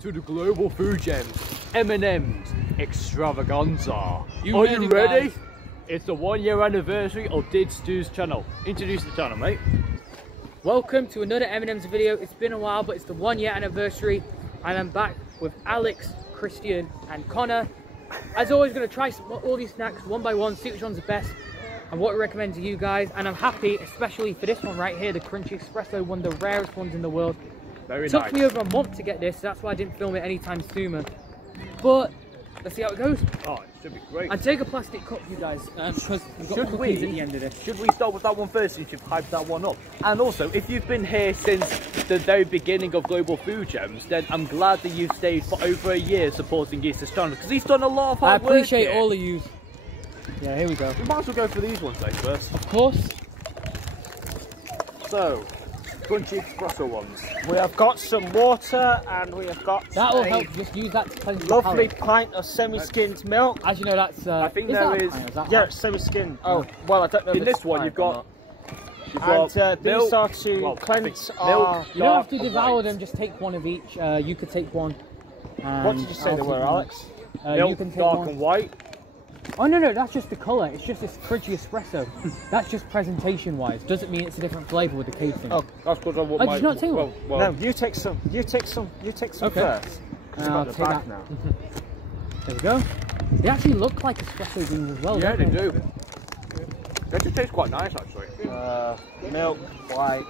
to the global food gems, M&Ms Extravaganza. Are you ready? Guys? It's the 1 year anniversary of Did Stu's channel. Introduce the channel, mate. Welcome to another M&Ms video. It's been a while, but it's the 1 year anniversary, and I'm back with Alex, Christian, and Connor. As always, going to try all these snacks one by one, see which one's the best, and what we recommend to you guys. And I'm happy, especially for this one right here, the Crunchy Espresso, one of the rarest ones in the world. Very It nice. took me over a month to get this, so that's why I didn't film it anytime sooner. But let's see how it goes. Oh, it should be great. And take a plastic cup, you guys, because we've got cookies at the end of this. Should we start with that one first since you've hyped that one up? And also, if you've been here since the very beginning of Global Food Gems, then I'm glad that you've stayed for over a year supporting Geese's channel, because he's done a lot of hard work. I appreciate here. all of you. Yeah, here we go. We might as well go for these ones first. Of course. So, Crunchy Espresso ones. We have got some water and we have got That'll a help. Just use that to cleanse the lovely palate. pint of semi-skimmed milk. As you know, that's. I think is there that a is- pint or is that Yeah, half? it's semi-skimmed. Oh, well, I don't know. In if this it's one, pint you've or got not. And milk, these are to well, cleanse milk, our... You don't have to dark, devour white. them. Just take one of each. You could take one. What did you say they were, Alex? You Milk, can take dark one. and white. Oh no, that's just the colour. It's just this Crunchy Espresso. That's just presentation-wise. Doesn't mean it's a different flavour with the casing. Oh, That's because I want Oh, my... did you not take one? Well, no, you take some. You take some. You take some Okay. first. I'll the take bag that. now. There we go. They actually look like espresso beans as well. yeah, don't they do. They do taste quite nice, actually. Milk, white.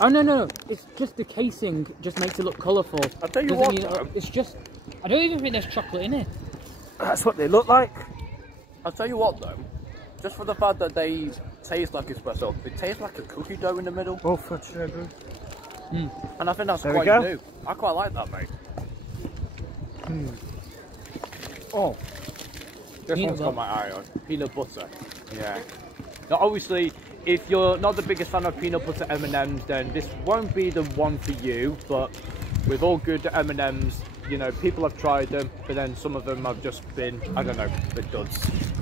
Oh no. It's just the casing just makes it look colourful. I'll tell you Doesn't what, mean though. it's just. I don't even think there's chocolate in it. That's what they look like. I'll tell you what, though. Just for the fact that they taste like espresso, they taste like a cookie dough in the middle. Oh, for sugar. And I think that's There we quite go. new. I quite like that, mate. Oh, This Peanut one's got my eye on. Peanut butter. Yeah. Now, obviously, if you're not the biggest fan of peanut butter M&Ms, then this won't be the one for you. But with all good M&Ms, you know, people have tried them, but then some of them have just been, I don't know, the duds.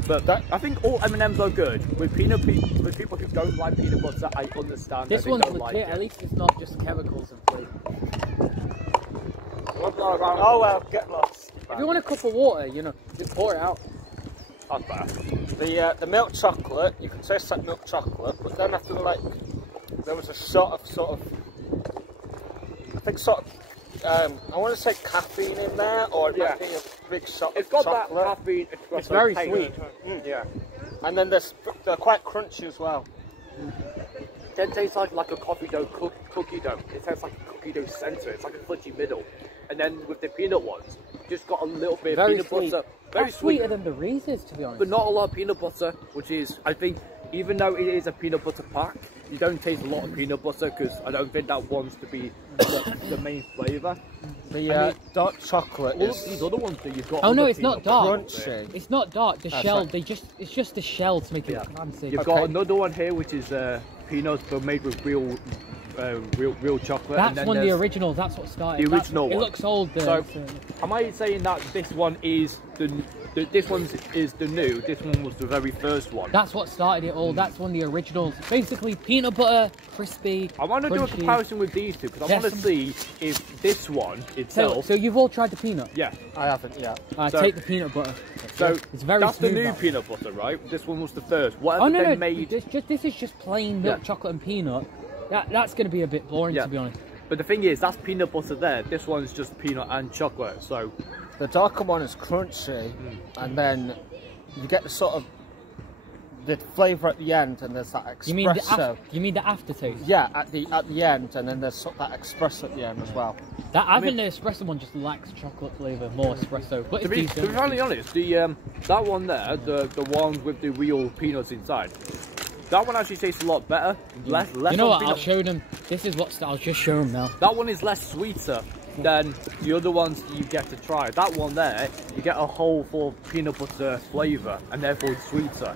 But I think all M&Ms are good. With with people who don't like peanut butter, I understand. This that they one's don't legit. like it. At least it's not just chemicals and flavour. oh well, get lost. If you want a cup of water, you know, just pour it out. That's better. The milk chocolate, you can taste like milk chocolate, but then I feel like there was a shot of I think I want to say caffeine in there, or it might be a big shot It's of got chocolate. that caffeine espresso It's very taste. sweet. Yeah. And then they're quite crunchy as well. Then it tastes like a coffee dough cookie dough. It tastes like a cookie dough centre. It's like a fudgy middle. And then with the peanut ones, just got a little bit Very of peanut sweet. butter. Very That's sweet, sweeter than the Reese's, to be honest. but not a lot of peanut butter, which is, I think, even though it is a peanut butter pack, you don't taste a lot of peanut butter because I don't think that wants to be the main flavour. The dark chocolate All is of these other ones that you've got. Oh, no, other it's not peanut dark. butter in. crunchy. It's not dark. The shell. right. It's just the shell to make it Yeah. look fancy. You've got another one here, which is peanuts but made with real chocolate. That's and then one of the there's- originals. That's what started. The original It one. looks old. So, am I saying that this one is this one is the new? This one was the very first one. that's what started it all. That's one of the originals. Basically, peanut butter, crispy. I want to do a crunchy. comparison with these two because I want to see if this one So, itself. so you've all tried the peanut. Yeah. I haven't yet. So- Take the peanut butter. So it's very that's the smooth new now. peanut butter, right? This one was the first. Whatever Oh no, they no. made. This is just plain milk Yeah. chocolate and peanut. That's going to be a bit boring, Yeah. to be honest. But the thing is, that's peanut butter there. This one's just peanut and chocolate. So The darker one is crunchy, and then you get the sort of the flavour at the end, and there's that espresso. You mean the aftertaste? Yeah, at the end, and then there's sort of that espresso at the end as well. I think the espresso one just lacks chocolate flavour, more espresso. But to it's be decent. totally honest, the that one there, the one with the real peanuts inside, that one actually tastes a lot better. Less You know on what? peanut- I'll show them. This is what I'll just show them now. That one is less sweeter than the other ones that you get to try. That one there, you get a whole full peanut butter flavour, and therefore it's sweeter.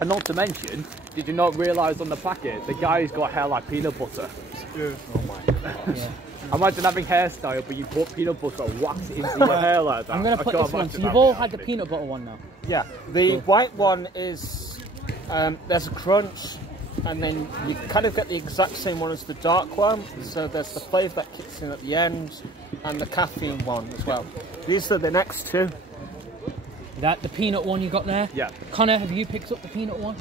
And not to mention, did you not realise on the packet, the guy's got hair like peanut butter? Oh my god. Yeah. Imagine having hairstyle, but you put peanut butter and wax it into your hair like that. I'm going to put I can't this one. imagine So you've that all being had the happening. peanut butter one now. Yeah, the white one is there's a crunch, and then you kind of get the exact same one as the dark one. So there's the flavour that kicks in at the end, and the caffeine one as well. These are the next two. That the peanut one you got there? Yeah. Connor, have you picked up the peanut one?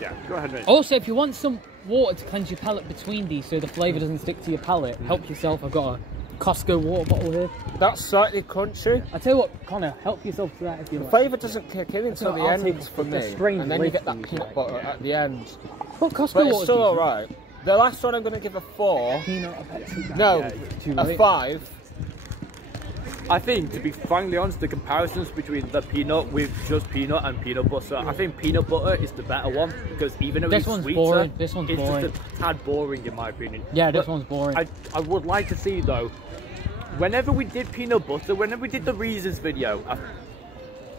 Yeah, go ahead, mate. Also, if you want some water to cleanse your palate between these so the flavour doesn't stick to your palate, help yourself. I've got a Costco water bottle here. That's slightly crunchy. I tell you what, Connor, help yourself to that if you The like. flavour doesn't kick in until the I'll end take for the me, strange and then you get that lid peanut these, butter like, at the end. But Costco But water. it's still alright. The last one I'm going to give a 4. Peanut, a Pepsi. No, Yeah, too a late. 5. I think, to be frankly honest, the comparisons between the peanut with just peanut and peanut butter, I think peanut butter is the better one, because even though This it's one's sweeter, boring. This one's it's boring. just a tad boring in my opinion. Yeah, this But one's boring. I would like to see though, whenever we did peanut butter, whenever we did the Reese's video,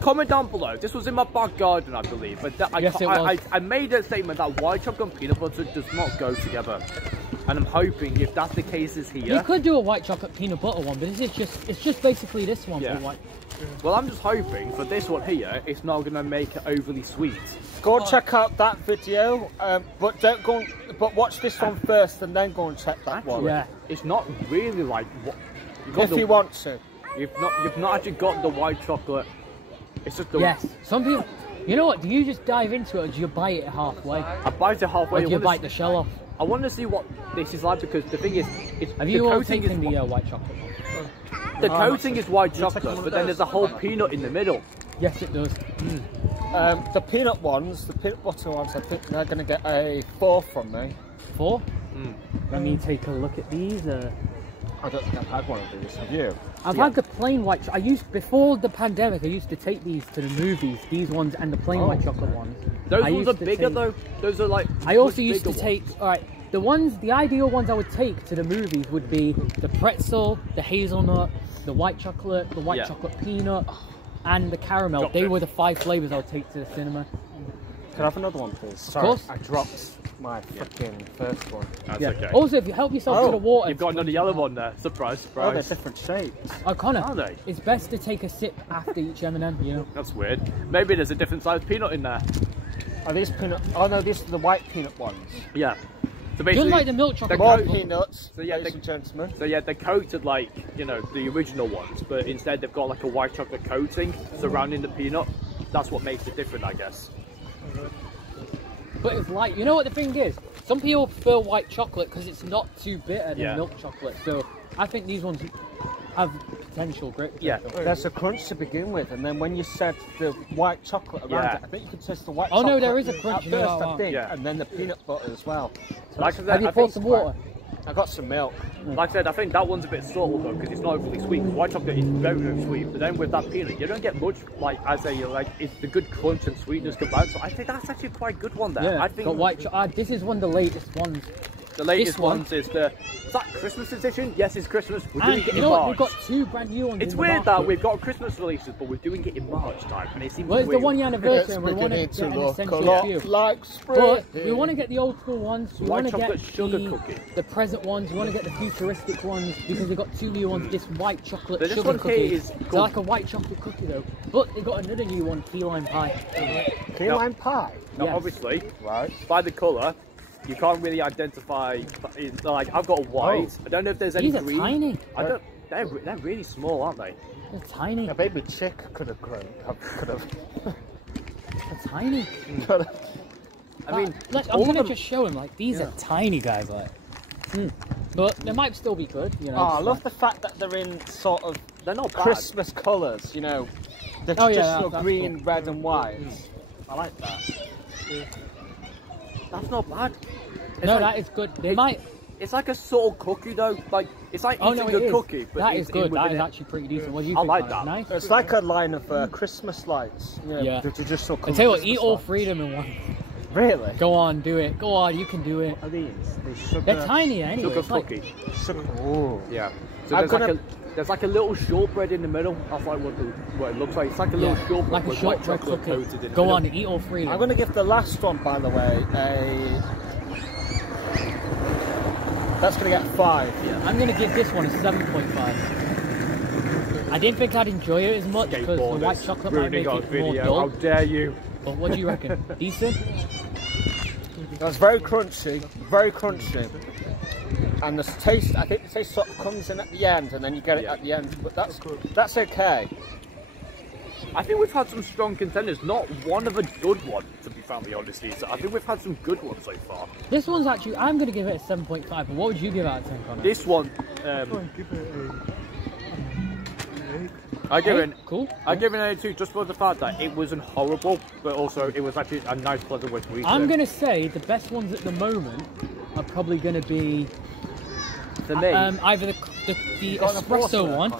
comment down below. This was in my back garden, I believe. But Yes, it was. I made a statement that white chocolate and peanut butter does not go together. And I'm hoping if that's the case is here. You could do a white chocolate peanut butter one, but it's just basically this one. Yeah. But white. Well, I'm just hoping for this one here, it's not going to make it overly sweet. Go and check out that video, but don't go. But watch this one first, and then go and check that one. Yeah. It's not really like what. If you want to. You've not actually got the white chocolate. It's just the. Yes. Some people. You know what? Do you just dive into it, or do you bite it halfway? I bite it halfway. Or do you bite the shell off? I want to see what this is like, because the thing is, Have you all taken the white chocolate one? the coating is white chocolate, but then there's a whole peanut in the middle. Yes, it does. The peanut ones, the peanut butter ones, I think they're going to get a 4 from me. 4? Let me take a look at these. I don't think I've had one of these. Have you? I've had the plain white. I used before the pandemic. I used to take these to the movies. These ones and the plain white chocolate ones. Those I ones used are to bigger take- though. Those are like. I also much used to bigger take. ones. All right, the ideal ones I would take to the movies would be the pretzel, the hazelnut, the white chocolate, the white chocolate peanut, and the caramel. Chocolate. They were the 5 flavors I would take to the cinema. Can I have another one, please? Sorry, course. I dropped my freaking first one. That's Yeah. okay. Also, if you help yourself to the water, You've got another yellow one there. Surprise, Oh, they're surprise. different shapes. Oh, Connor, Are they? it's best to take a sip after each M&M. You know. That's weird. Maybe there's a different sized peanut in there. Are these peanut? Oh no, these are the white peanut ones. Yeah. So Just basically, like the milk chocolate. More ones. peanuts, So yeah, ladies and gentlemen. So yeah, they're coated like, you know, the original ones, but instead they've got like a white chocolate coating surrounding the peanut. That's what makes it different, I guess. But it's like, you know what the thing is? Some people prefer white chocolate because it's not too bitter than milk chocolate. So I think these ones have potential, great potential. Yeah. There's a crunch to begin with, and then when you said the white chocolate around it, I think you could taste the white Oh, chocolate. no, there is a crunch. At first, No, I think, yeah. and then the peanut butter as well. So Like I that's- said, Have you I poured think, some water? I got some milk. like I said, I think that one's a bit subtle though, because it's not overly sweet. White chocolate is very, very sweet, but then with that peanut, you don't get much, like I say, like it's the good crunch and sweetness combined. So I think that's actually quite a good one there. Yeah, I think got white chocolate. This is one of the latest ones. the latest this one- ones is that Christmas edition. Yes, it's Christmas. We're And doing it you in know what? March. We've got 2 brand new ones. It's in the weird that market. we've got Christmas releases, but we're doing it in March time, and it seems Well, it's the weird. 1 year anniversary, It's and we want to beginning get to an look essential a lot few. like spring. But we want to get the old school ones. We White want to chocolate get sugar cookie. the present ones. We want to get the futuristic ones because we've got 2 new ones. This white chocolate But this sugar one cookie. here is They're called- like a white chocolate cookie though. But they've got another new one, key lime pie. Key lime pie. Now, Yes. obviously, Right. by the colour, you can't really identify. Like I've got a white. I don't know if there's any These are green. tiny. I don't. They're really small, aren't they? They're tiny. A baby chick could have grown. Could have. They're tiny. I mean, I'm all of gonna them. just show him like these are tiny guys, like. But they might still be good, you know. Oh, I just love like- the fact that they're in sort of They're not bad. Christmas colours. You know, the Oh, yeah, traditional that's green, cool. red, and white. I like that. That's not bad. It's No, like, that is good. They might. It's like a subtle cookie though. Like it's like Oh eating no, it a is. cookie. But That it's is good. in That within is it. actually pretty decent. What do you I think? like Connor? that. Nice. It's like a line of Christmas lights. You know, Yeah. the traditional I tell you what, Christmas eat all lights. 3 of them in one. Really? Go on, do it. Go on, you can do it. Are these? Sugar. They're tiny anyway. Sugar It's like- cookie. Sugar. Ooh. Yeah. So I'm there's gonna- like there's like a little shortbread in the middle. That's like what it looks like. It's like a little yeah, shortbread like a with white shortbread chocolate cookie. coated in the Go middle. on, eat all 3 of them. I'm going to give the last one, by the way, a. That's going to get 5. I'm going to give this one a 7.5. I didn't think I'd enjoy it as much because the white chocolate might ruining make our it more video. dull. How dare you? But what do you reckon? Decent? That's very crunchy, very crunchy. And the taste, I think the taste sort of comes in at the end, and then you get it at the end. But that's okay. I think we've had some strong contenders. Not one of a good one, to be frankly honest. So I think we've had some good ones so far. This one's actually, I'm going to give it a 7.5. But what would you give it out of 10, Connor? This one, Give it I give it. Cool. I give it an 8 just for the fact that it wasn't horrible, but also it was actually a nice, pleasant way to eat. I'm going to say the best ones at the moment are probably going to be for me, either the espresso one,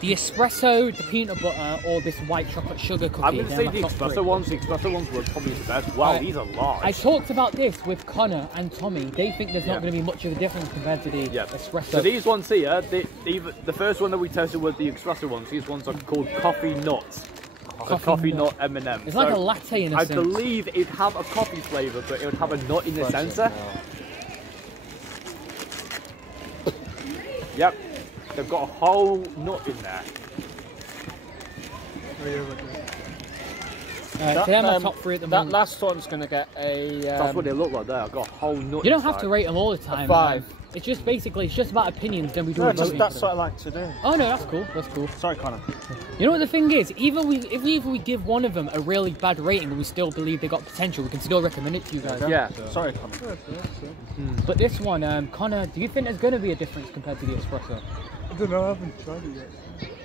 the espresso, the peanut butter, or this white chocolate sugar cookie. I'm going to say the espresso ones. The espresso ones were probably the best. Wow, these are large. I talked about this with Connor and Tommy. They think there's not going to be much of a difference compared to the espresso. So these ones here, the first one that we tested was the espresso ones. These ones are called coffee nuts. Coffee nut M&Ms. It's like a latte in a sense. I believe it'd have a coffee flavour, but it would have a nut in the centre. Yep, they've got a whole nut in there. They're my top 3 at the moment. That last one's going to get a... That's what they look like there. I've got a whole nut. You don't have to rate them all the time. A 5. It's just basically, it's just about opinions, then we do a voting. That's what I like to do. Oh no, that's cool, that's cool. Sorry, Connor. You know what the thing is? If we give one of them a really bad rating and we still believe they got potential, we can still recommend it to you guys. Yeah. Sorry, Connor. But this one, Connor, do you think there's going to be a difference compared to the espresso? I don't know, I haven't tried it yet.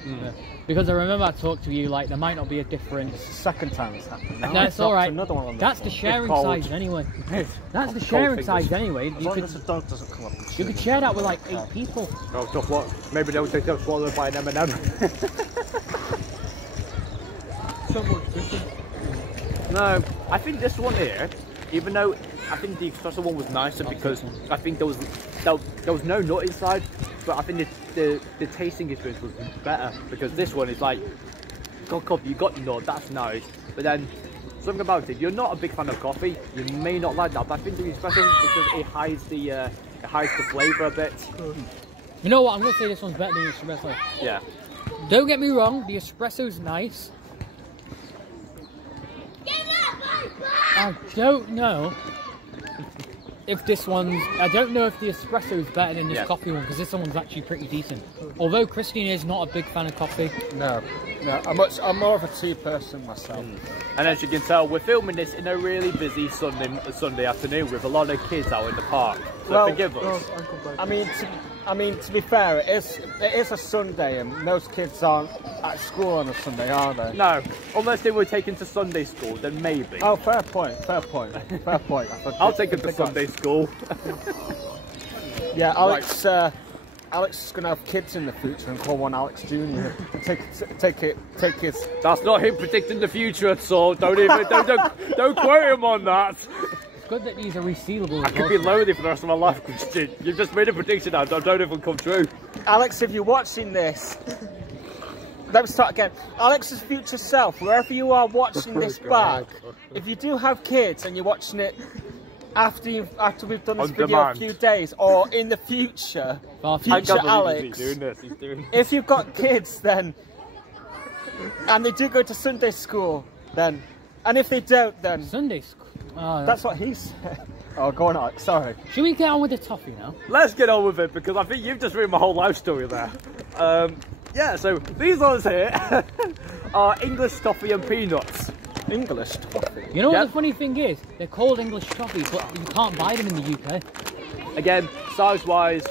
Yeah. Because I remember I talked to you, like, there might not be a difference. It's the second time it's happened. No, it's alright. Another one on That's the sharing size anyway. That's the sharing size anyway. As long as the dog doesn't come up and you could share that with like 8 people. Oh, just what? Maybe they'll take them swallowed by an M&M. So much different. No, I think this one here, even though I think the espresso one was nicer because I think there was no nut inside, but I think the tasting experience was better because this one is like, got coffee, you got nut, that's nice, but then something about it, you're not a big fan of coffee, you may not like that, but I think the espresso, because it hides the flavour a bit. You know what, I'm going to say this one's better than the espresso. Yeah. Don't get me wrong, the espresso's nice. I don't know if this one's... I don't know if the espresso is better than this coffee one, because this one's actually pretty decent. Although Christine is not a big fan of coffee. No, I'm more of a tea person myself. And as you can tell, we're filming this in a really busy Sunday afternoon with a lot of kids out in the park. So forgive us. I mean, to be fair, it is a Sunday, and most kids aren't at school on a Sunday, are they? No, unless they were taken to Sunday school, then maybe. Oh, fair point, fair point, fair point. I'll take them to Sunday school. Yeah, Alex is going to have kids in the future and call one Alex Jr. Take his... That's not him predicting the future at all. Don't quote him on that. Good that these are resealable. I could be lonely for the rest of my life, Christian. You've just made a prediction now. Don't know if it'll come true. Alex, if you're watching this, let me start again. Alex's future self, wherever you are watching this back, if you do have kids and you're watching it after we've done this video a few days, or in the future, future Alex, he's doing if you've got kids then, and they do go to Sunday school, then, and if they don't, then... Sunday school? Oh, that's what he said. Oh, go on, Alex, sorry. Should we get on with the toffee now? Let's get on with it, because I think you've just ruined my whole life story there. Yeah, so these ones here are English toffee and peanuts. English toffee? You know what the funny thing is? They're called English toffee, but you can't buy them in the UK. Again, size-wise,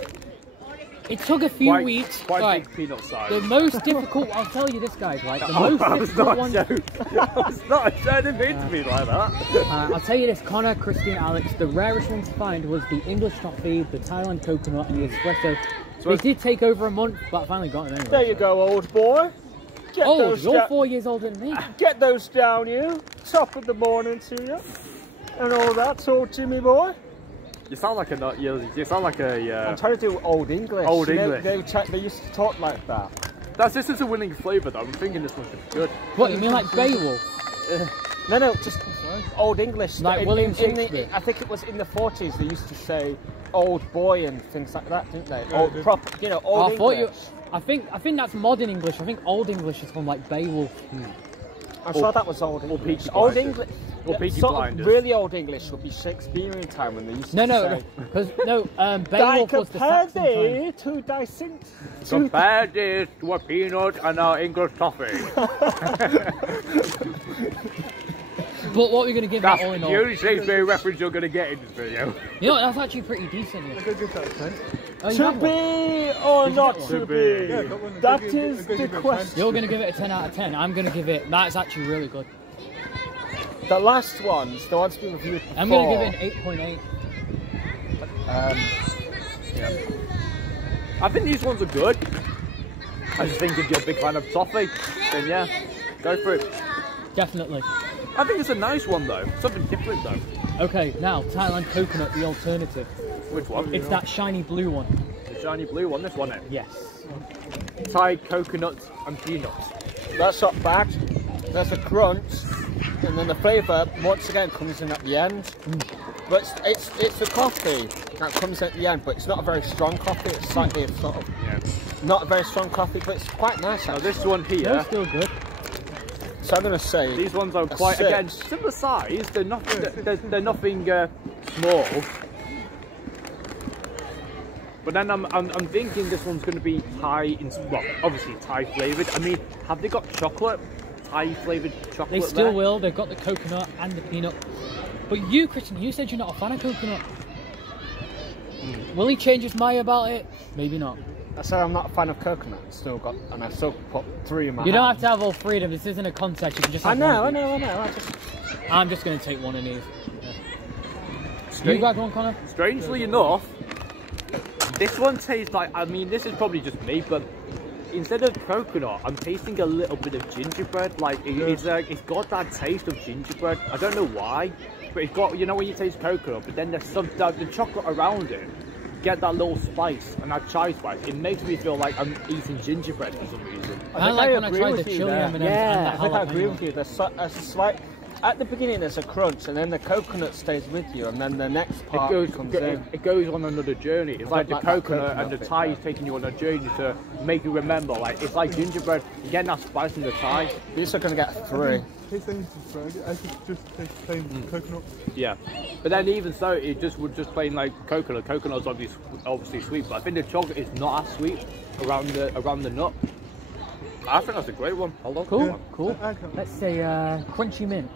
it took a few weeks. Quite big peanut size. The most difficult, I'll tell you this, guys, right? The most difficult one. It's not a to be like that. I'll tell you this, Connor, Christine, Alex, the rarest one to find was the English toffee, the Thailand coconut, and the espresso. So it did take over a month, but I finally got it anyway. There you go, old boy. You're 4 years older than me. Get those down, you. Top of the morning to you. And all that, old Jimmy boy. You sound like a... You sound like a... I'm trying to do Old English. Old English. They used to talk like that. This is a winning flavour though. I'm thinking this one's good. What, you mean like Beowulf? No, just Old English. Like William Shakespeare? I think it was in the 40s they used to say old boy and things like that, didn't they? Old proper, old English. I think that's modern English. I think Old English is from like Beowulf. I'm sure that was Old English. Old English. Or Peaky sort Blinders. of really old English would be Shakespearean time when they used to say... because Beowulf was the Saxon time. to dissect. Compare this to a peanut and our English toffee. But what are we going to give That's that all in all? the only Shakespeare reference you're going to get in this video. You know what, that's actually pretty decent. I'm going to give that a 10. Oh, you To have one? be or Did you not get one? to To be? be. Yeah, I got one. That I'm gonna is give the it a 10. question. You're going to give it a 10 out of 10. I'm going to give it... That's actually really good. The last ones, the ones we reviewed before. I'm going to give it an 8.8. I think these ones are good. I just think if you're a big fan of toffee, then yeah, go for it. Definitely. I think it's a nice one though. Something different though. Okay, now, Thailand coconut, the alternative. Which one? It's that shiny blue one. The shiny blue one, this one. Yes. Thai coconuts and peanuts. That's not bad. There's a crunch, and then the flavour once again comes in at the end. But it's a coffee that comes at the end, but it's not a very strong coffee. It's slightly sort of not a very strong coffee, but it's quite nice. Now Actually. this one here. They're still good. So I'm going to say These ones are a quite 6. again similar size. They're nothing. They're nothing small. But then I'm thinking this one's going to be Thai, well, obviously Thai flavoured. I mean, have they got chocolate? Thai flavoured chocolate? They still there? will. They've got the coconut and the peanut. But you, Christian, you said you're not a fan of coconut. Will he change his mind about it? Maybe not. I said I'm not a fan of coconut. I still put 3 in my You don't have hand. to have all 3 of them. This isn't a contest. You can just I have know. one of I'm I'm just going to take one of these. Strange- You got one, Connor? Strangely enough, this one tastes like, I mean, this is probably just me, but instead of coconut, I'm tasting a little bit of gingerbread. Like, it's got that taste of gingerbread. I don't know why, but it's got, you know when you taste coconut, but then there's some, the chocolate around it, get that little spice and that chai spice. It makes me feel like I'm eating gingerbread for some reason. I like when I tried the chili M&Ms and Yeah, the I think I agree jalapeno. with you. There's a slight. At the beginning, there's a crunch, and then the coconut stays with you, and then the next part comes in. It goes on another journey. It's like the like that coconut and coconut the bit, Thai yeah. is taking you on a journey to make you remember. Like, it's like gingerbread. You're getting that spice in the Thai. These are going to get 3. Taste anything different. I could just taste plain coconut. Yeah, but then even so, it just would just plain like coconut. Coconut's obviously sweet, but I think the chocolate is not as sweet around the nut. I think that's a great one. Hold on. Cool, Yeah. cool. I can't- Let's say crunchy mint.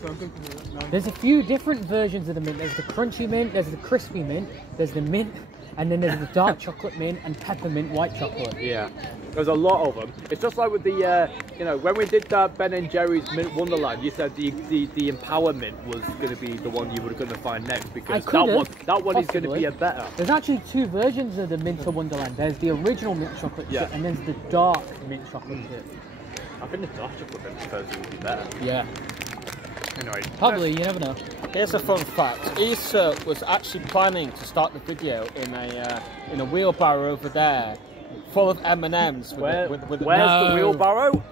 So I'm thinking of that now. There's a few different versions of the mint. There's the crunchy mint, there's the crispy mint, there's the mint, and then there's the dark chocolate mint and peppermint white chocolate. Yeah, there's a lot of them. It's just like with the, you know, when we did that Ben and Jerry's Mint Wonderland, you said the empowerment was going to be the one you were going to find next because that one is going to be a better. There's actually 2 versions of the Minter Wonderland. There's the original mint chocolate chip and there's the dark mint chocolate chip. I think the dark chocolate mint person would be better. Yeah. Anyway, Probably, you never know. Here's a fun fact. Issa was actually planning to start the video in a wheelbarrow over there, full of M&Ms. Where's No. the wheelbarrow?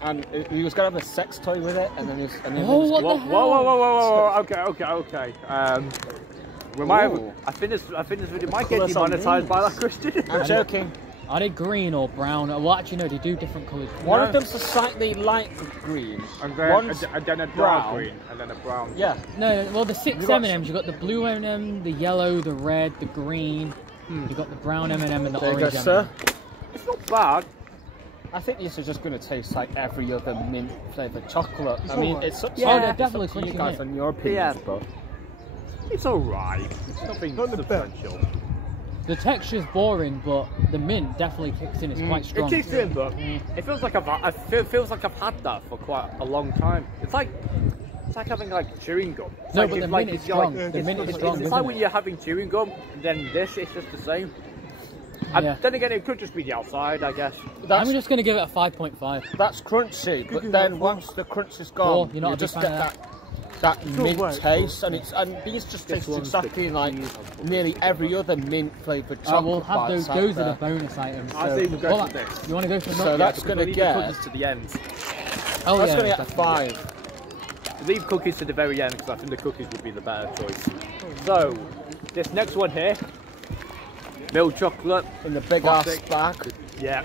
And he was going to have a sex toy with it, and then he was. And then Oh, he was what Whoa, the whoa, hell? Okay. We might have, Ooh. I think this video might get Colours on demonetized by these. that Christian. I'm joking. Are they green or brown? Well, actually, no, they do different colours. One of them's a slightly light green, And one's then a dark brown. green, and then a brown. Yeah, No, well, the 6 You got- M&Ms, you've got the blue M&M, the yellow, the red, the green, you've got the brown M&M and the there you go, orange sir. M&M. It's not bad. I think these are just going to taste like every other mint flavoured chocolate. It's I mean, alright. it's up to Yeah, you, they're it's definitely up to you crunchy guys mint. and your opinions, Yeah. but It's alright. It's nothing Not the best. substantial. The texture's boring, but the mint definitely kicks in. It's quite It strong. kicks in, but it feels like it feels like I've had that for quite a long time. It's like having like chewing gum. It's No, like, but the it's like, mint is it's like- strong. The it's- mint is it's- strong, It's isn't like it? when you're having chewing gum, and then this, it's just the same. And Yeah. then again, it could just be the outside, I guess. that's, I'm just going to give it a 5.5. that's crunchy. But you then that once the crunch is Cool, gone, you're not you a big just fan get of that mint right. taste, and these just This taste one's exactly the like key. nearly every other mint flavoured chocolate. We'll have bars those. out Those are there. the bonus items. I So, say we go well, for this. You want to go for the So nut? that's Because gonna we leave get- the cookies to the end. Oh, That's yeah, going to get a definitely. 5. Leave cookies to the very end because I think the cookies would be the better choice. So, this next one here, milk chocolate. In the big ass Classic. bag. Yeah.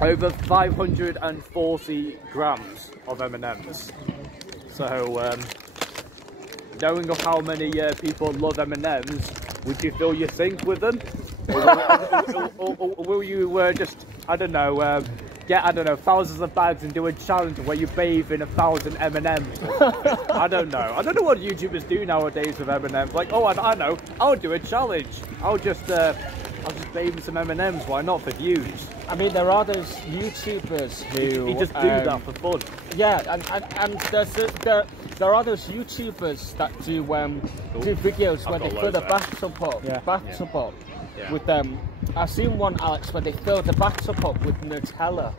over 540 grams of M&Ms. So, knowing of how many people love M&Ms, would you fill your sink with them? Or will you just, I don't know, get, I don't know, thousands of bags and do a challenge where you bathe in 1,000 M&Ms? I don't know. I don't know what YouTubers do nowadays with M&Ms. Like, oh, I know, I'll do a challenge. I'll just bathe in some M&Ms. Why not, for views? I mean, there are those YouTubers who You just do that for fun. Yeah, and there are those YouTubers that do videos where they fill the bathtub up, with I've seen one, Alex, where they fill the bathtub up with Nutella.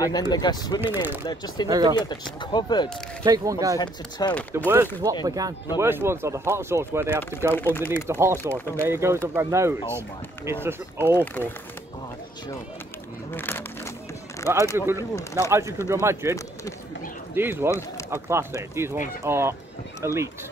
And then they go swimming in it. They're just in the video, they're just covered. Take one, from guys. head to toe. The worst is what began. The worst ones are the hot sauce, where they have to go underneath the hot sauce and there it goes up their nose. Oh my god. It's just awful. Oh, the joke. As you can imagine, these ones are classic. These ones are elite.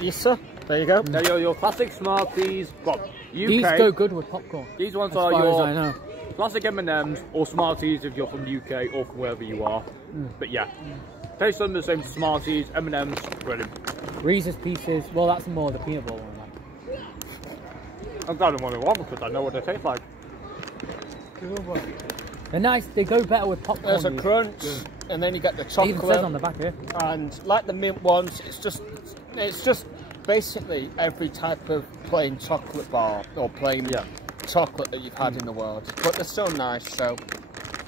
Yes, sir. There you go. Now your classic Smarties, UK. These go good with popcorn. These ones as are far your as I know. classic M&Ms or Smarties if you're from UK or from wherever you are. But yeah, taste them the same as Smarties, M&Ms, brilliant. Reese's Pieces, well that's more the peanut butter one. I'm glad I'm only one because I know what they taste like. They're nice, they go better with popcorn. There's a crunch, and then you get the It chocolate. even says on the back here. And like the mint ones, it's just basically every type of plain chocolate bar or plain chocolate that you've had in the world. But they're still nice, so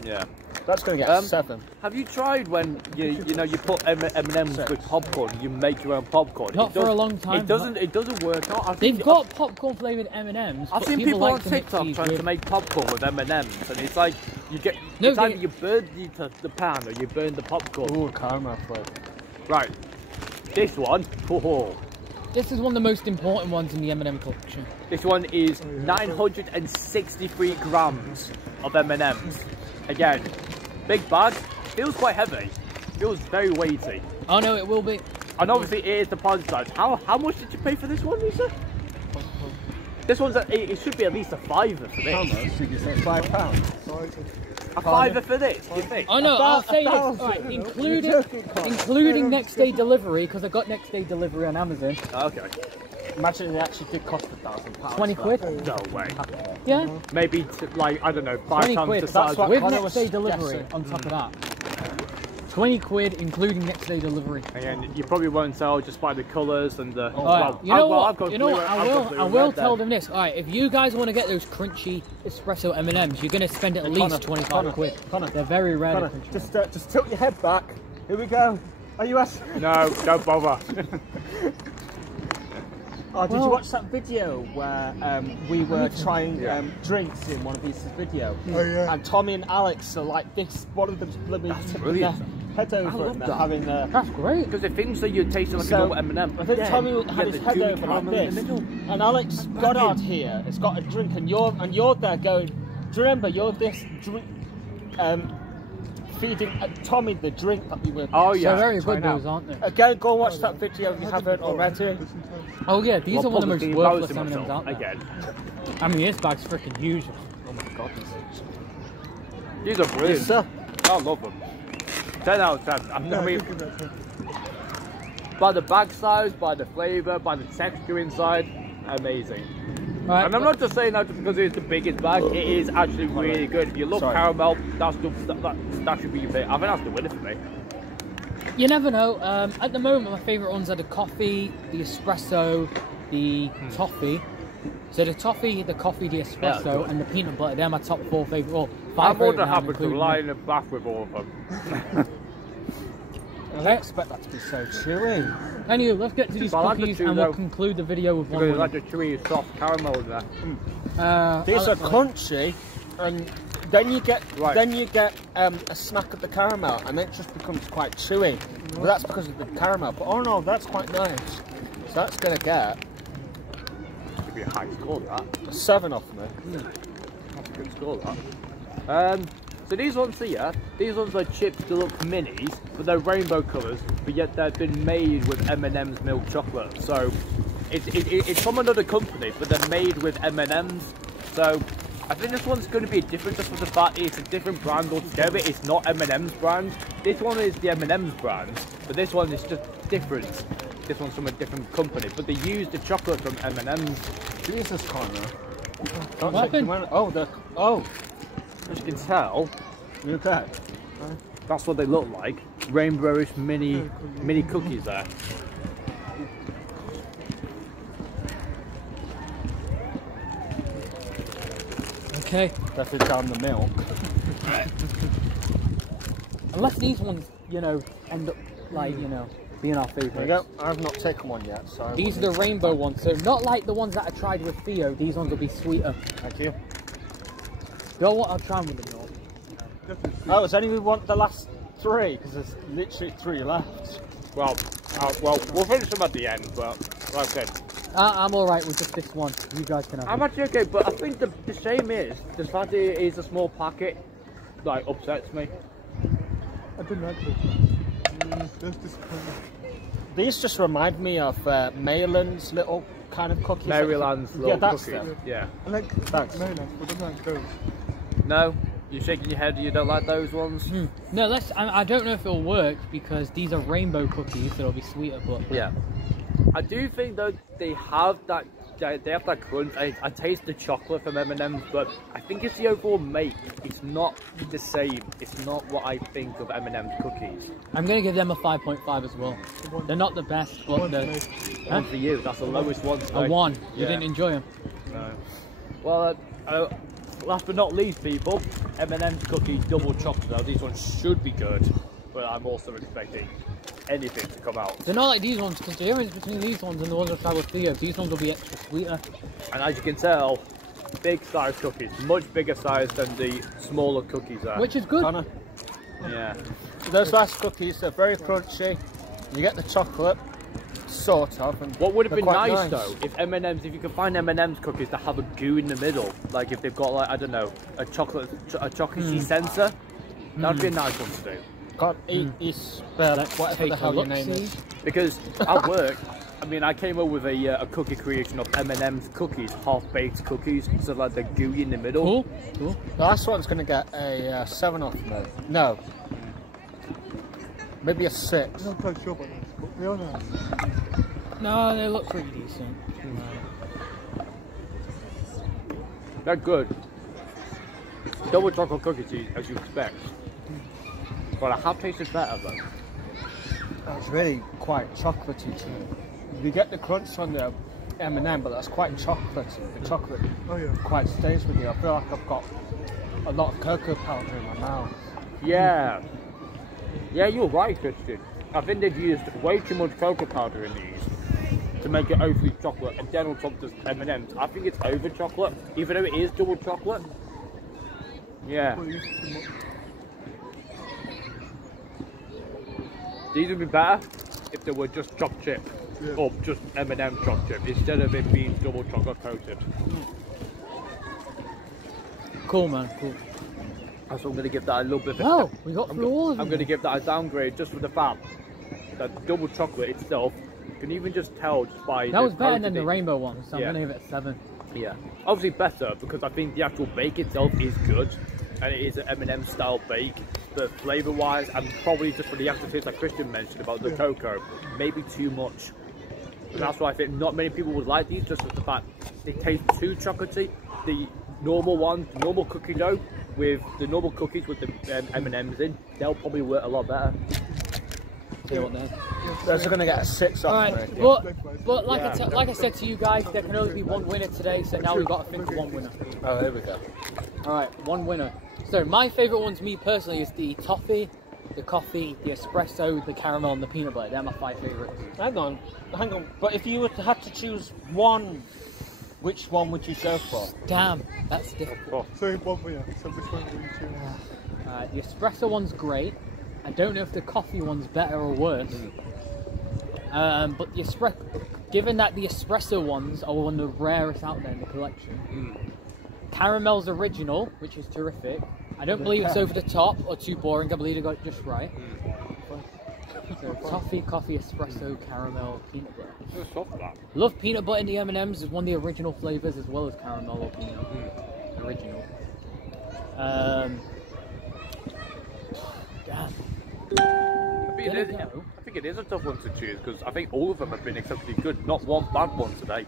Yeah. that's going to get a 7. Have you tried when you put M&Ms with popcorn? You make your own popcorn. Not for a long time. It doesn't work out. They've got popcorn flavoured M&Ms. I've seen people on TikTok trying to make popcorn with M&Ms, and it's like you get it's either you burn the pan or you burn the popcorn. Ooh, caramel flavour. Right, this one. This is one of the most important ones in the M&M collection. This one is 963 grams of M&Ms. Again, big bag. Feels quite heavy. Feels very weighty. Oh no, it will be. And obviously it is the pound size. How much did you pay for this one, Lisa? This one's it should be at least a £5 for this. How much did you say? £5? A £5 for this, do you think? Oh no, I'll say this. Alright, including next day delivery, because I got next day delivery on Amazon. Okay. Imagine it actually did cost £1,000. 20 quid? No way. Yeah. Maybe like I don't know, 5 20 times quid. the size. With next day delivery on top of that. 20 quid including next day delivery. Again, you probably won't tell just by the colours and the. You know what? I will tell them this. All right, if you guys want to get those crunchy espresso M&Ms, you're going to spend at least 25 quid. They're very rare. Just tilt your head back. Here we go. Are you asking? No, don't bother. Oh, did you watch that video where we were trying drinks in one of these videos? Oh yeah. And Tommy and Alex are like this. One of them's blooming tipping their head over and they're having a. That's great. Because it thinks that you're tasting like a normal M&M. I think Tommy had his head over like this, and Alex Goddard here has got a drink, and you're there going. Do you remember you're this drink? Feeding Tommy the drink that we were. Oh yeah. They're very good those, aren't they? Again, go and watch that video if you haven't already. Oh yeah, these are one of the most worthless M&Ms out there. Again. I mean, this bag's freaking huge. Oh my god, These are brilliant. yes, sir. I love them. 10 out of 10. I mean, by the bag size, by the flavour, by the texture inside, amazing. Right, and I'm not just saying that because it's the biggest bag, it is actually really good. If you love caramel, that should be your favourite. I think that's the winner for me. You never know. At the moment, my favourite ones are the coffee, the espresso, the toffee. So the toffee, the coffee, the espresso, and the peanut butter. They're my top 4 favourite. Or 5 I'm more favourite than now, happy to including lie me. in the bath with all of them. I expect that to be so chewy. Anyway, let's get to these cookies and we'll conclude the video with one Because more. it's like a chewy, soft caramel in there. These are crunchy, and then you get a snack of the caramel, and it just becomes quite chewy. But that's because of the caramel. But oh no, that's quite nice. So that's gonna get Give you a high score, that. a 7 off me. That's a good score, that. So these ones here, these ones are Chips Deluxe Minis, but they're rainbow colours, but yet they've been made with M&M's milk chocolate. So it's from another company, but they're made with M&M's. So I think this one's going to be different just for the fact it's a different brand altogether. It's not M&M's brand. This one is the M&M's brand, but this one is just different. This one's from a different company, but they use the chocolate from M&M's. Jesus, Connor. What happened? Oh, As you can tell, you okay? that's what they look like. Rainbowish mini cookies there. Okay. That's it down the milk. Unless these ones, you know, end up like, you know, being our favourites. There you go. I've not taken one yet, so... These are the rainbow ones, so not like the ones that I tried with Theo. These ones will be sweeter. Thank you. Do I want? I'll try with them all. Oh, it's only we want the last 3, because there's literally 3 left. Well, we'll finish them at the end, but like I said, I'm alright with just this one. You guys can have I'm it. actually okay, but I think the shame is the fact that it is a small packet, like, upsets me. I didn't like this. That's disappointing. These just remind me of Mayland's little kind of cookies. Maryland's little that's cookies. them. Yeah. I like Thanks. Mayland, but I don't like those. No? You're shaking your head, you don't like those ones? No, I don't know if it'll work because these are rainbow cookies, so it'll be sweeter. But Yeah. I do think though they have that crunch. I taste the chocolate from M&M's, but I think it's the overall make. It's not the same. It's not what I think of M&M's cookies. I'm gonna give them a 5.5 as well. They're not the best, but they're One for you. That's the lowest one. a 1. You Yeah. didn't enjoy them. No. Well, last but not least, people, M&M's cookies double chocolate. Now these ones should be good, but I'm also expecting anything to come out. They're not like these ones, because the difference between these ones and the ones I tried with Theo, these ones will be extra sweeter. And as you can tell, big size cookies, much bigger size than the smaller cookies are. Which is good. Connor. Yeah. Those last cookies are very crunchy. You get the chocolate, sort of. And What would have they're been quite nice though, if M&M's, if you could find M&M's cookies that have a goo in the middle, like if they've got like, I don't know, a chocolatey sensor, that'd be a nice one to do. God, eat whatever the hell your name is. Because at work, I mean, I came up with a cookie creation of M&M's cookies, half-baked cookies, so like the gooey in the middle. Cool. The last one's going to get a 7 off me. No. Maybe a 6. I'm not quite sure about this, but they are nice. No, they look pretty decent. They're good. Double chocolate cookies, as you expect. But I have tasted better though. It's really quite chocolatey too. You get the crunch on the M&M, but that's quite chocolatey. The chocolate quite stays with you. I feel like I've got a lot of cocoa powder in my mouth. Yeah. Yeah, you're right, Christian. I think they've used way too much cocoa powder in these to make it overly chocolate, and then on top there's M&M's. I think it's over chocolate, even though it is double chocolate. Yeah. These would be better if they were just chopped chip, or just M&M chopped chip, instead of it being double chocolate coated. Cool, man. Cool. So I'm going to give that a little bit of a... Wow, we got through all of them. I'm going to give that a downgrade just for the fact that double chocolate itself, you can even just tell just by... That was better than the rainbow one, so I'm going to give it a 7. Yeah, obviously better because I think the actual bake itself is good, and it is an M&M style bake. But flavour wise, and probably just for the aftertaste like Christian mentioned about the cocoa, maybe too much. And that's why I think not many people would like these, just for the fact they taste too chocolatey. The normal ones, the normal cookie dough with the normal cookies with the M&Ms in, they'll probably work a lot better. See what then? Those are going to get a 6 off. Alright, but like I said to you guys, there can only be one winner today, so now we've got to think of one winner. Oh, there we go. Alright, one winner. So my favourite ones, me personally, is the toffee, the coffee, the espresso, the caramel, and the peanut butter. They're my 5 favourites. Hang on. But if you were to have to choose one, which one would you go for? Damn, that's difficult. So one winner. So which one will you choose? The espresso one's great. I don't know if the coffee one's better or worse. But the given that the espresso ones are one of the rarest out there in the collection. Caramel's original, which is terrific. I don't believe it's over the top or too boring. I believe I got it just right. So toffee, coffee, espresso, caramel, peanut butter. It's soft, that. Love peanut butter in the M&Ms. It's one of the original flavours as well as caramel or peanut. original. Damn. I think it is a tough one to choose because I think all of them have been exceptionally good. Not one bad one today.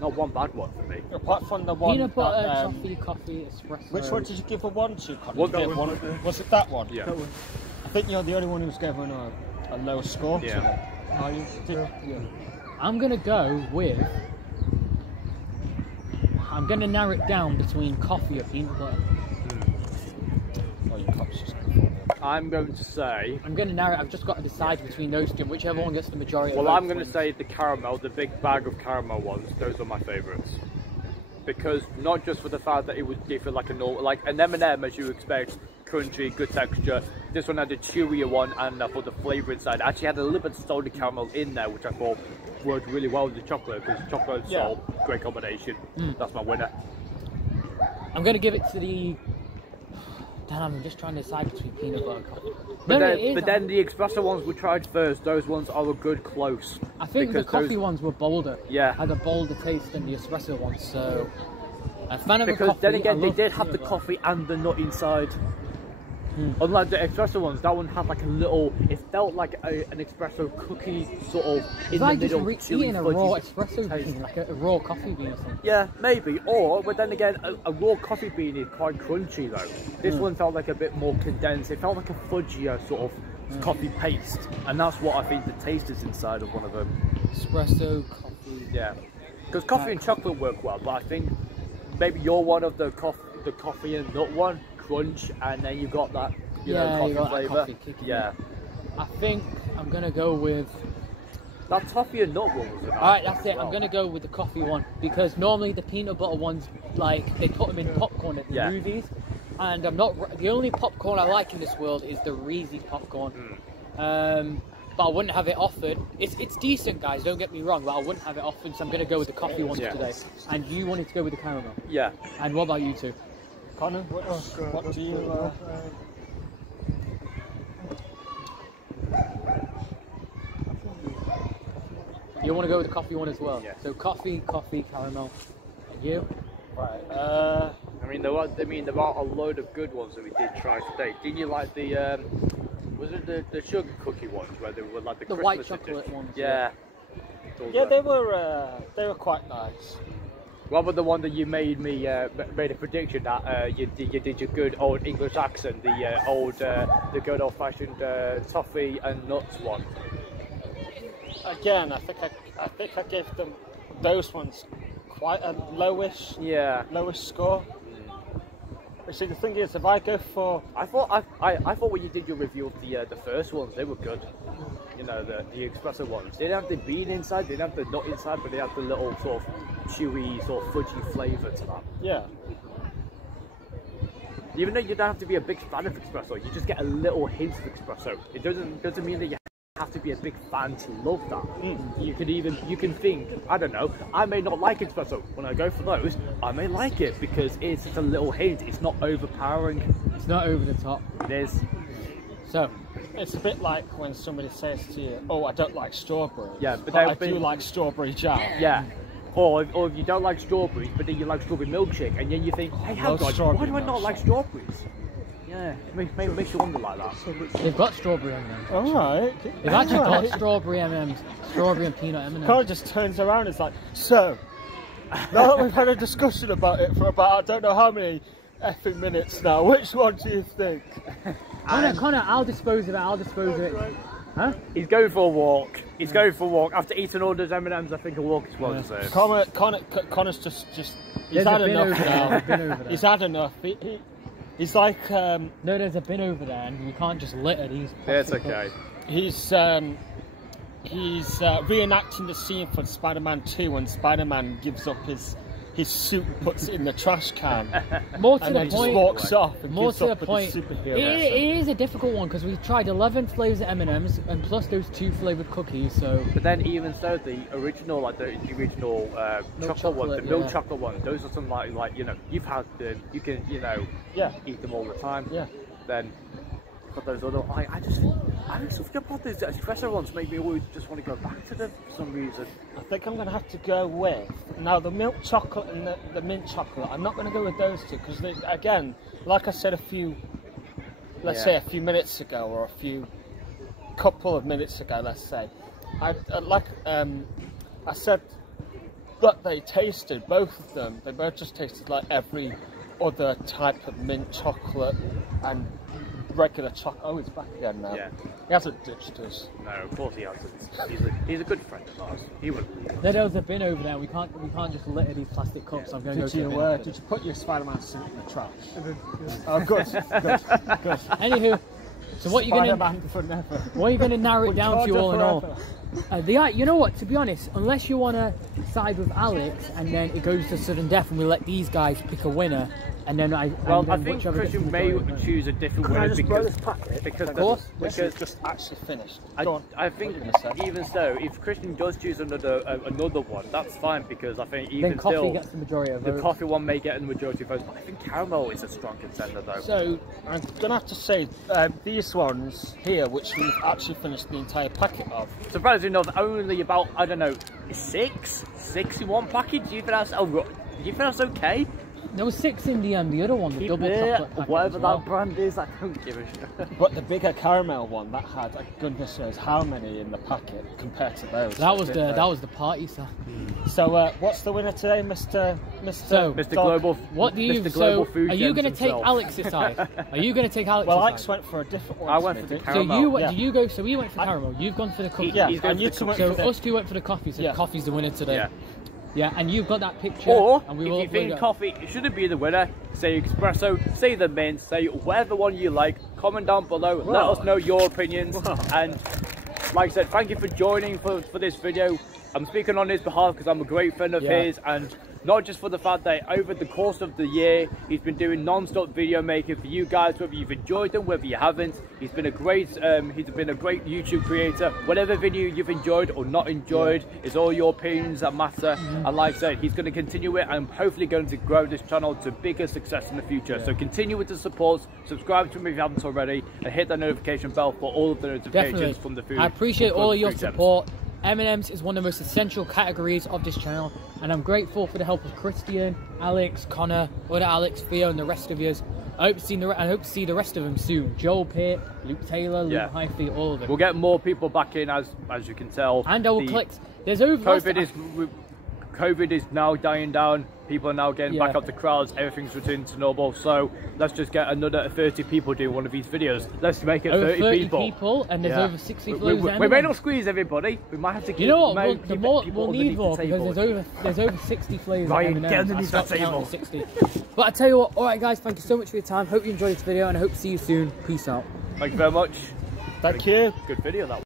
Not one bad one for me. Apart from the one. Peanut butter, toffee, coffee, espresso. Which one did you give a 1 to, Conor? Was it that one? Yeah. That one. I think you're the only one who's given a lower score to it. Are you? Yeah. I'm gonna go with. I'm gonna narrow it down between coffee or peanut butter. Oh, your cup's just. I'm going to say. I'm gonna narrow it. I've just got to decide between those two, and whichever one gets the majority. Well, of I'm going to say the caramel, the big bag of caramel ones. Those are my favourites. Because not just for the fact that it was different, like a normal, like an M&M as you expect, crunchy, good texture. This one had a chewier one, and for the flavour inside, actually had a little bit of salted caramel in there, which I thought worked really well with the chocolate. Because chocolate and salt, great combination. That's my winner. I'm gonna give it to the. Damn, I'm just trying to decide between peanut butter and coffee. But then the espresso ones we tried first, those ones are a good close. I think the coffee ones were bolder. Yeah. Had a bolder taste than the espresso ones, so... A fan of because coffee, then again, they did have the coffee and the nut inside. Unlike the espresso ones, that one had like a little, it felt like an espresso cookie sort of in the middle. It's like just eating a raw espresso bean, like a raw coffee bean or something. Yeah, maybe. Or, but then again, a raw coffee bean is quite crunchy though. This one felt like a bit more condensed. It felt like a fudgier sort of coffee paste. And that's what I think the taste is inside of one of them. Espresso, coffee. Yeah. Because coffee and chocolate work well, but I think maybe you're one of the coffee and nut one. Crunch, and then you got that, you know, coffee flavour. Yeah. I think I'm gonna go with that toffee and nut one was Alright, that's it. I'm gonna go with the coffee one because normally the peanut butter ones, like they put them in popcorn at the movies, and I'm not. The only popcorn I like in this world is the Reese's popcorn. But I wouldn't have it offered. It's decent, guys. Don't get me wrong, but I wouldn't have it offered. So I'm gonna go with the coffee ones today. And you wanted to go with the caramel. Yeah. And what about you two? Conor, what do you... You want to go with the coffee one as well? Yeah. So coffee, caramel. And you? Right. I mean, there are a load of good ones that we did try today. Didn't you like the was it the sugar cookie ones where they were like the Christmas white chocolate edition? ones? Yeah, they were quite nice. What about the one that you made me made a prediction that you did your good old English accent, the good old fashioned toffee and nuts one? Again, I think I gave them those ones quite a lowish score. But see, the thing is, if I go for, I thought when you did your review of the first ones, they were good. You know, the espresso ones. They didn't have the bean inside, they didn't have the nut inside, but they had the little sort of chewy, sort of fudgy flavour to that. Yeah. Even though you don't have to be a big fan of espresso, you just get a little hint of espresso. It doesn't mean that you have to be a big fan to love that. You can think, I don't know, I may not like espresso. When I go for those, I may like it because it's just a little hint. It's not overpowering. It's not over the top. It is. So it's a bit like when somebody says to you, "Oh, I don't like strawberries." Yeah, but I do like strawberry jam. Yeah. Or if you don't like strawberries, but then you like strawberry milkshake, and then you think, hey, hang on, why do I not like strawberries? Yeah, it makes you wonder like that. They've got strawberry M&Ms. Alright. They've actually got strawberry M&Ms, strawberry and peanut M&Ms. Carl just turns around and is like, so, now that we've had a discussion about it for about, I don't know how many effing minutes now, which one do you think? Connor, I'll dispose of it, Huh? He's going for a walk. He's going for a walk. After eating all those M&Ms, I think a walk is well deserved. Connor's just he's had enough now. He's had enough. He's like... no, there's a bin over there and we can't just litter these. Yeah, it's okay. He's reenacting the scene for Spider-Man 2 when Spider-Man gives up his suit and puts it in the trash can. More to and the then point, just walks off and more gives to up the point, with the superhero. it is a difficult one because we've tried 11 flavours of M&Ms and plus those 2 flavoured cookies, so... But then even so, the original, like the original chocolate one, the milk chocolate one, those are some like, you know, you've had them, you can, you know, eat them all the time. Yeah. Then got those other. I just forget about those espresso ones. Make me always just want to go back to them for some reason. I think I'm going to have to go with now the milk chocolate and the mint chocolate. I'm not going to go with those two because again, like I said let's say a few minutes ago, or a couple of minutes ago, let's say, I said that they tasted, both of them, they both just tasted like every other type of mint chocolate and regular chocolate. Oh, he's back again now. Yeah. He hasn't ditched us. No, of course he hasn't. He's a good friend of ours. He wouldn't. There's a bin over there. We can't just litter these plastic cups. I'm going to go. Did you put your Spider-Man suit in the trash? Oh, good. Anywho, so what are you going to narrow it down to all in all? You know what? To be honest, unless you want to side with Alex, and then it goes to sudden death, and we let these guys pick a winner. And then I think Christian may choose a different winner because it's just actually finished. I think even so, if Christian does choose another one, that's fine because I think even then coffee gets the majority of votes. The coffee one may get the majority of votes, but I think caramel is a strong contender though. So I'm gonna have to say these ones here, which we've actually finished the entire packet of. Surprisingly enough, only about I don't know 6 in one package. Do you think that's okay? There was 6 in the other one, the double chocolate packet. Whatever that brand is, I don't give a shit. But the bigger caramel one, that had, goodness knows how many in the packet compared to those. That was the party, sir. So what's the winner today, Mr. Global? What do you? So are you going to take Alex's side? Are you going to take Alex's side? Well, Alex went for a different one. I went for the caramel. So we went for caramel. You've gone for the cookie. Yeah, and you two went for us two went for the coffee. So coffee's the winner today. Yeah. Yeah, and you've got that picture. Or, and if you think coffee shouldn't be the winner, say espresso, say the mint, say whatever one you like, comment down below, let us know your opinions. And like I said, thank you for joining for this video. I'm speaking on his behalf because I'm a great friend of his, and not just for the fact that over the course of the year, he's been doing non-stop video making for you guys, whether you've enjoyed them, whether you haven't. He's been a great YouTube creator. Whatever video you've enjoyed or not enjoyed, it's all your opinions that matter. And like I said, he's going to continue it and hopefully going to grow this channel to bigger success in the future. So continue with the support, subscribe to him if you haven't already, and hit that notification bell for all of the notifications from the food. I appreciate all of your support. M&Ms is one of the most essential categories of this channel, and I'm grateful for the help of Christian, Alex, Connor, other Alex, Theo, and the rest of yous. I hope to see the rest of them soon. Joel Pitt, Luke Taylor, Luke Hyphy, all of them. We'll get more people back in, as you can tell. And I will click. There's over. COVID is now dying down. People are now getting back up to crowds. Everything's returning to normal. So let's just get another 30 people doing one of these videos. Let's make it over 30 people. And there's over 60 flavours. We may not squeeze everybody. We might have to. You know what? We'll need more because there's over 60 flavours. Ryan, get underneath that table. 60. But I tell you what. All right, guys. Thank you so much for your time. Hope you enjoyed this video, and I hope to see you soon. Peace out. Thank you very much. Thank you. Good video that was.